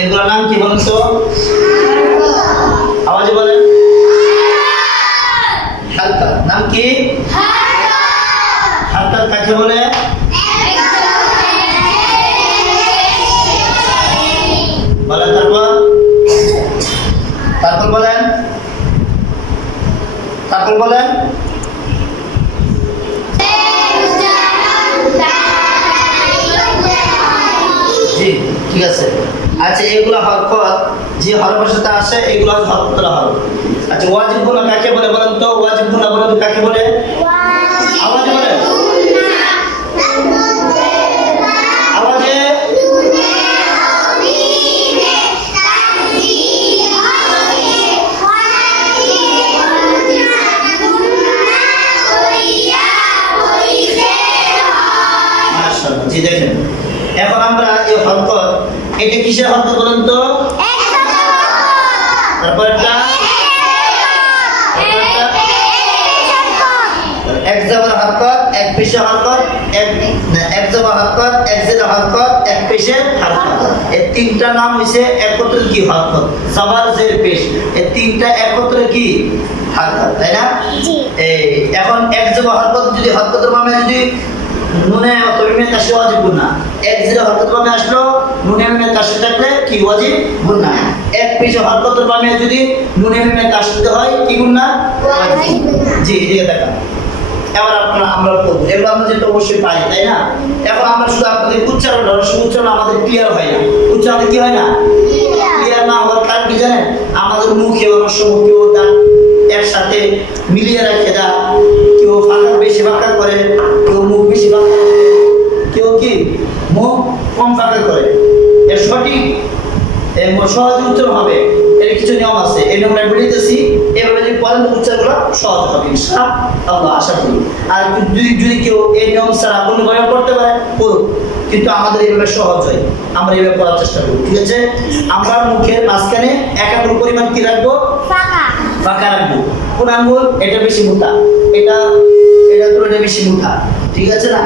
এগুলোর নাম কি বলুন তো? আওয়াজে বলেন। হালকা। নাম কি? হালকা কাকে বলে? বলেন তারপর বলেন। তারপর বলেন। জি ঠিক আছে। আচ্ছা এগুলো হরকত যে হরফের সাথে আসে এগুলো হরকতরা হরফ। আচ্ছা ওয়াজিব গুনাহ কাকে বলে বলেন তো? ওয়াজিব গুনাহ বলেন তো কাকে বলে? আওয়াজে বলেন। আওয়াজে। মাশাআল্লাহ। জি দেখেন এখন আমরা এই হরকত এটা কিসের হরকত বলেন তো? তারপর একটা এক জবর হরকত, এক পেশে হরকত, এক জবর হরকত, এক জের হরকত, এক পেশে হরকত। এই তিনটা নাম হইছে একত্রে কি হরকত। জবর জের পেশ এই তিনটা একত্রে কি হরকত, তাই না? জি। এই এখন এক জবর হরকত যদি হরকতের মানে যদি নুনে তমিমে তাসে ওয়াজিব গুনাহ, এক জের হরকত মানে আসলো নুনে মিমে তাসে থাকলে কি ওয়াজিব গুনাহ। এক পেশে হরকতের মানে যদি নুনে মিমে তাসে হয় কি গুনাহ? ওয়াজিব। জি এদিকে দেখেন এবার আমরা পড়বো এগুলো আমরা যেটা অবশ্যই পাই, তাই না? এখন আমরা শুধু আপনাদের উচ্চারণ উচ্চারণ আমাদের ক্লিয়ার হয় না। উচ্চারণ কি হয় না? ক্লিয়ার না হওয়ার কারণ কি জানেন? আমাদের মুখে অনেক সময় কেউ তার একসাথে মিলিয়ে রাখে দেয়, কেউ ফাঁকা বেশি ফাঁকা করে, কেউ মুখ বেশি ফাঁকা করে, কেউ কি মুখ কম ফাঁকা করে। এর সঠিক সহজ উচ্চারণ হবে এর কিছু নিয়ম আছে, এই নিয়মটা বলিতেছি। এভাবে যদি পড়েন উচ্চারণগুলো সহজ হবে ইনশাআল্লাহ, আশা করি। আর যদি কেউ এই নিয়ম ছাড়া অন্যভাবে পড়তে পারে করুক, কিন্তু আমাদের এইভাবে সহজ হয়, আমরা এইভাবে পড়ার চেষ্টা করি। ঠিক আছে? আমরা মুখের মাঝখানে এক আঙ্গুল পরিমাণ কি রাখবো? ফাঁকা রাখবো। কোন আঙ্গুল? এটা বেশি মোটা, এটা বেশি মোটা, ঠিক আছে না?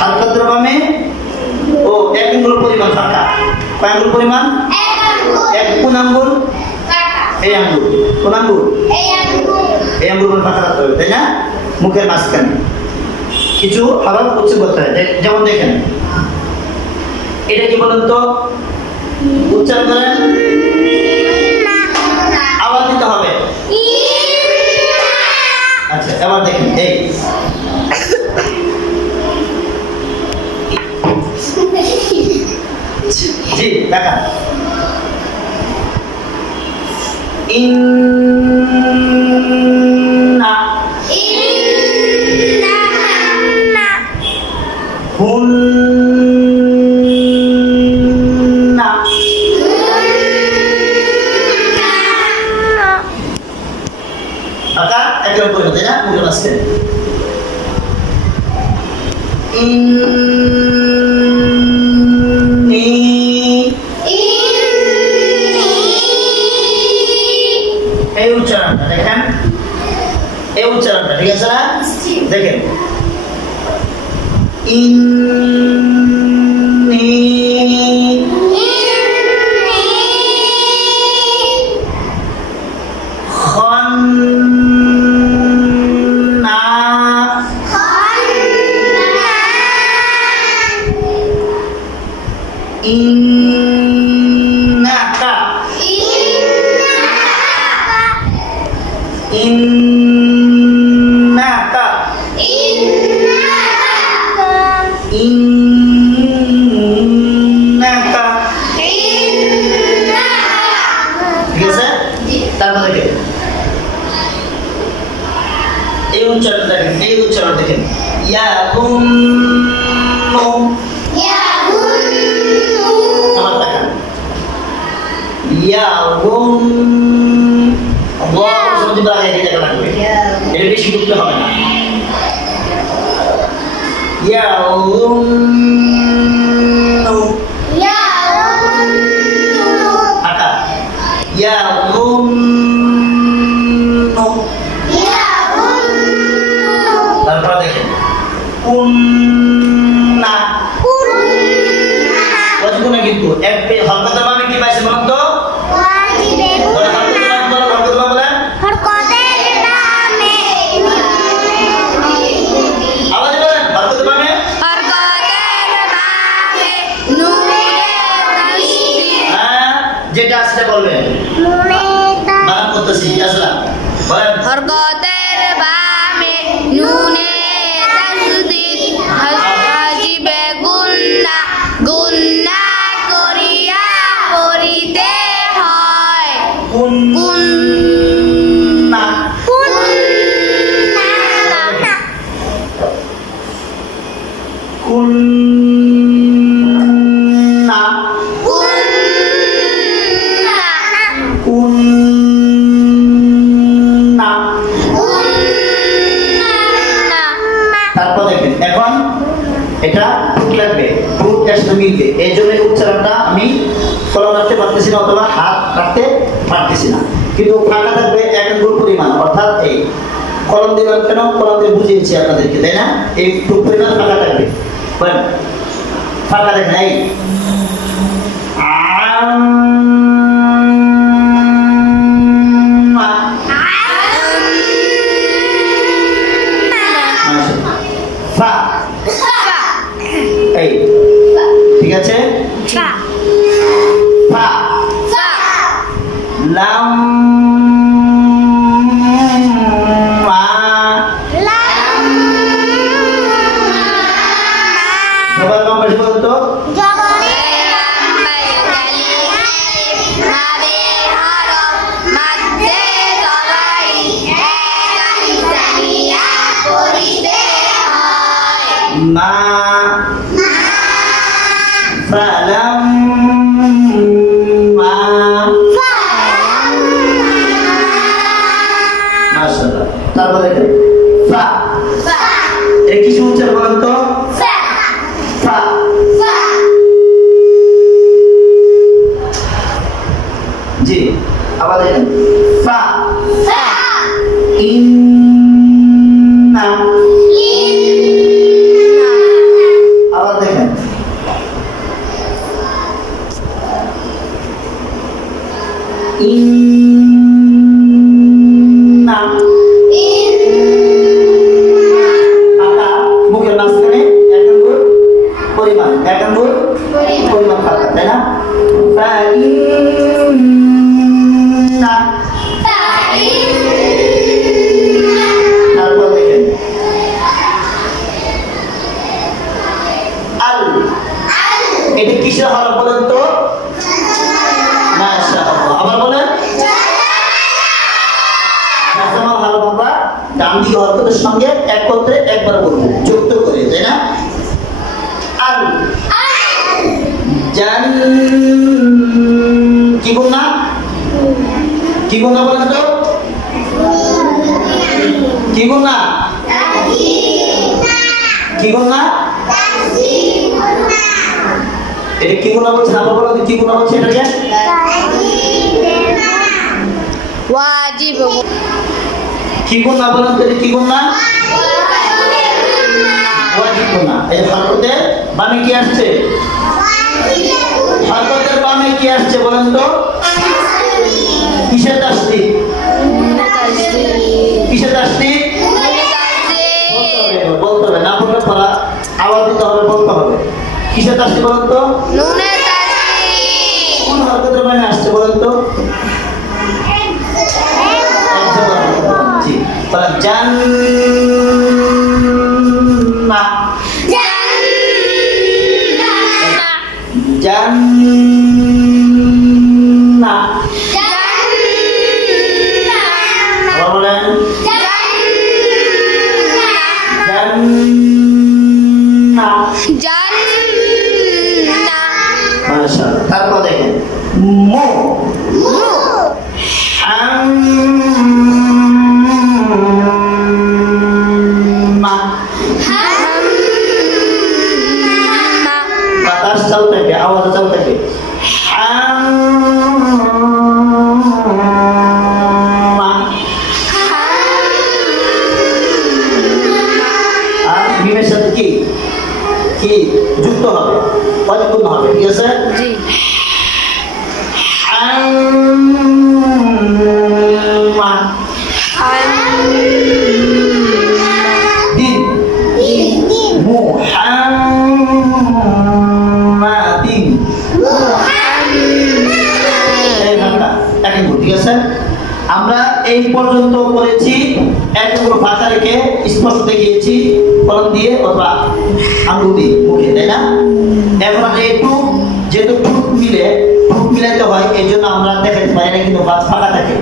হালকাতের বামে ও এক আঙ্গুল পরিমাণ ফাঁকা। কয় আঙ্গুল পরিমাণ? এক। কোন আঙ্গুল? এই আঙ্গুল। কোন আঙ্গুল? এই আঙ্গুল ফাঁকা রাখতে হবে, তাই না? মুখের মাঝখানে কিছু হরফ উচ্চারণ করতে হয়। যেমন দেখেন এটা কি বলেন তো? উচ্চারণ করেন। আওয়াজ দিতে হবে। আচ্ছা এবার দেখেন এই জি দেখা ইন্না হুন্না আকা একবার করে দেয় না মুখে আসছে এই উচ্চারণটা দেখেন, এই উচ্চারণটা ঠিক আছে না? দেখেন কুন্না ওয়াজিবুনা কিন্তু এক হরকতের বামে কি পাইছে বলুন তো ওয়াজিবে হরকতের বামে বলেন হরকতের বামে আওয়াজ বলেন হরকতের বামে নুনে তাসদিদ হ্যাঁ যেটা আসছে বলবেন নুনে বানান করতেছি আসলা বলেন হরকতের বামে নুনে তাসদিদ ওয়াজিবে গুন্না গুন্না করিয়া পড়িতে হয় কুন্না কুন্না কুন্না কুন্না তারপর দেখেন এখন এটা ফুট লাগবে ফুট এর সাথে মিলবে এই জন্য উচ্চারণটা আমি কলম রাখতে পারতেছি না অথবা হাত রাখতে পারতেছি না কিন্তু ফাঁকা থাকবে এক আঙ্গুল পরিমাণ অর্থাৎ এই কলম দিলাম কেন কলম দিয়ে বুঝিয়েছি আপনাদেরকে তাই না এই ফুট পরিমাণ ফাঁকা থাকবে বলেন ফাঁকা দেখেন এই ফা এই ঠিক আছে ফা লাম মা সবার নাম বেশি বলুন তো মা ফালাম মা মাশাআল্লাহ তারপর দেখেন ফা এর কি উচ্চারণ বলেন তো ফা ফা জি আবার দেখেন ফা ইন্না আবার দেখেন ইন্না আকা মুখের মাঝখানে এক আঙ্গুল পরিমাণ ফাঁকা তাই না ফা ইন্না তারপর দেখেন আল এটা কিসের হরফ বলেন তো মাশাআল্লাহ আবার বলেন জাজমা হরফ আমরা ডান দিকে হরফের সঙ্গে একত্রে একবার বলবো যুক্ত করে তাই না আল জান কি গুণা বলেন তো কি গুণা এটা কি গুণা বলছে আবার বলো কি গুণা বলছে এটাকে ওয়াজিব কি গুণা বলেন তো কি গুণা ওয়াজিব গুণা এই হরকতের বামে কি আসছে হরকতের বামে কি আসছে বলেন তো কিসের তাসদিদ বলতে হবে না বললে পড়া আওয়াজ দিতে হবে বলতে হবে কিসের তাসদিদ বলেন তো নুনে তাসদিদ কোন হরকতের বামে আসছে বলেন তো জি তাহলে জান্নাহ জান্নাহ আবার বলেন মাশাআল্লাহ তারপর দেখেন মু বাতাস চলতে থাকে আওয়াজ চলতে থাকে কি কি যুক্ত হবে, পরিপূর্ণ হবে, ঠিক আছে? জি। দিন মুহাম্মাদিন, ঠিক আছে? আমরা এই পর্যন্ত করেছি, একগুলো ভাষা রেখে স্পষ্ট দেখিয়েছি কলম দিয়ে অথবা আঙ্গুল দিয়ে মুখে, তাই না? এখন আমরা একটু যেহেতু ঠোঁট মিলাইতে হয় এই জন্য আমরা দেখাতে পারি না, কিন্তু বাদ ফাঁকা থাকে।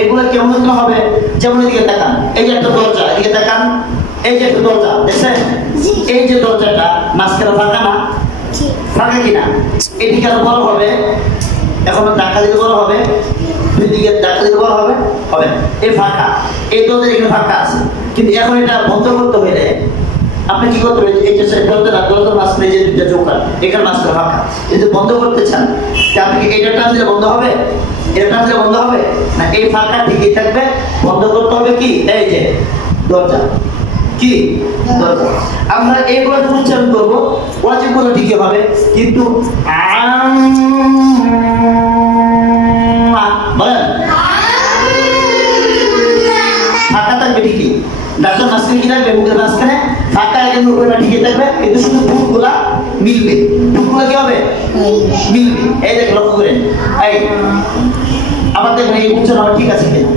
এগুলো কেমন হবে? যেমন এদিকে তাকান, এই যে একটা দরজা, এদিকে তাকান, এই যে একটা দরজা দেখছেন, এই যে দরজাটা মাঝখানে ফাঁকা না, ফাঁকা কিনা? এদিকে আরো বড় হবে, এখন ধাক্কা দিতে বড় হবে, দুই দিকে ধাক্কা দিতে বড় হবে, হবে না। এই ফাঁকা, এই দরজা এখানে ফাঁকা আছে, কিন্তু এখন এটা বন্ধ করতে হলে আপনি কি করতে হবে? এই যে দরজার মাঝখানে যে দুইটা চৌকা, এখানে মাঝখানে ফাঁকা, যদি বন্ধ করতে চান আপনি কি এইটা টান দিলে বন্ধ হবে? এটা টান দিলে বন্ধ হবে না, এই ফাঁকা ঠিকই থাকবে। বন্ধ করতে হবে কি? এই যে দরজা, কি দরজা। আমরা এইগুলো উচ্চারণ করবো, ওয়াজিবগুলো ঠিকই হবে, কিন্তু বলেন ফাঁকা থাকবে ঠিকই, ডাক্তার মাঝখানে কি থাকবে? মুখের মাঝখানে ফাঁকা, কিন্তু উপরে ঠিকই থাকবে, কিন্তু শুধু ঠোঁটগুলা মিলবে। ঠোঁটগুলো কি হবে? মিলবে। এই দেখে লক্ষ্য করেন, এই আবার দেখবেন এই উচ্চারণ আমার ঠিক আছে কিনা।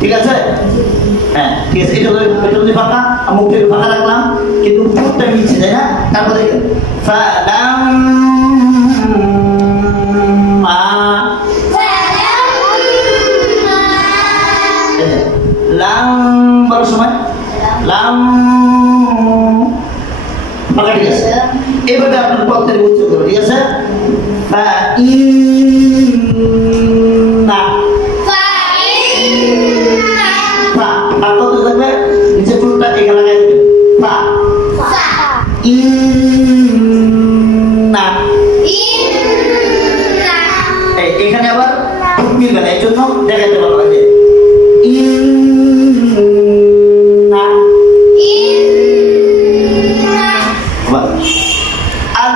ঠিক আছে? হ্যাঁ ঠিক আছে। এটা যদি ফাঁকা, মুখটা ফাঁকা রাখলাম, কিন্তু ঠোঁটটা মিলছে, তাই না? তারপর দেখেন লাম বলার সময় লাম ফাঁকা, ঠিক আছে? এইভাবে আপনার পথের উচ্চারণ করবেন, ঠিক আছে? এখানে আবার মিলবে না, এই জন্য দেখাতে পারবো যে আল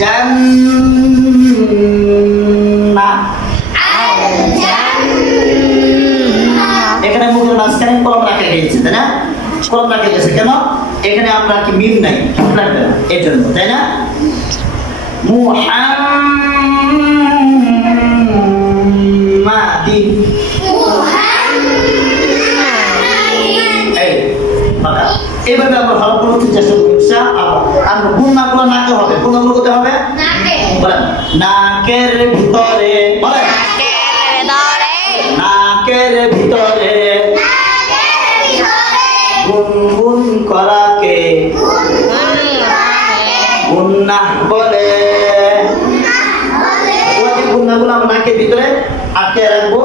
জান্নাহ, এখানে মুখের মাঝখানে কলম রাখা গেছে, তাই না? কলম রাখা গেছে কেন? এখানে আমরা কি মিল নাই, রাখবে না, এই জন্য, তাই না? মুহাম্মাদিন, এইভাবে আমরা ভালো করতে চেষ্টা করি। আমরা গুণাগুলো নাকে হবে, গুণাগুলো করতে হবে বলেন নাকের ভিতরে, বলেন নাকের ভিতরে গুনগুন করাকে গুনাহ বলে। গুনাহগুলো আমরা নাকের ভিতরে আটকে রাখবো,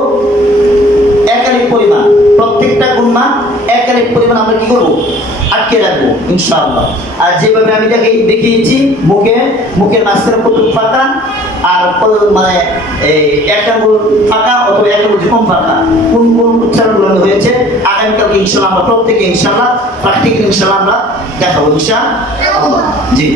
একাধিক পরিমাণ, প্রত্যেকটা গুণমান একাধিক পরিমাণ আমরা কি করবো? আটকে রাখবো ইনশাআল্লাহ। আর যেভাবে আমি দেখিয়েছি, মুখের মাঝখানে কতটুকু ফাঁকা, আর মানে এক আঙুল ফাঁকা অথবা এক আঙুল কম ফাঁকা, কোন কোন উচ্চারণগুলো হয়েছে আগামীকালকে ইনশাআল্লাহ আমরা প্রত্যেকে ইনশাআল্লাহ প্র্যাকটিক্যাল ইনশাআল্লাহ আমরা দেখাবো ইনশাআল্লাহ। জি।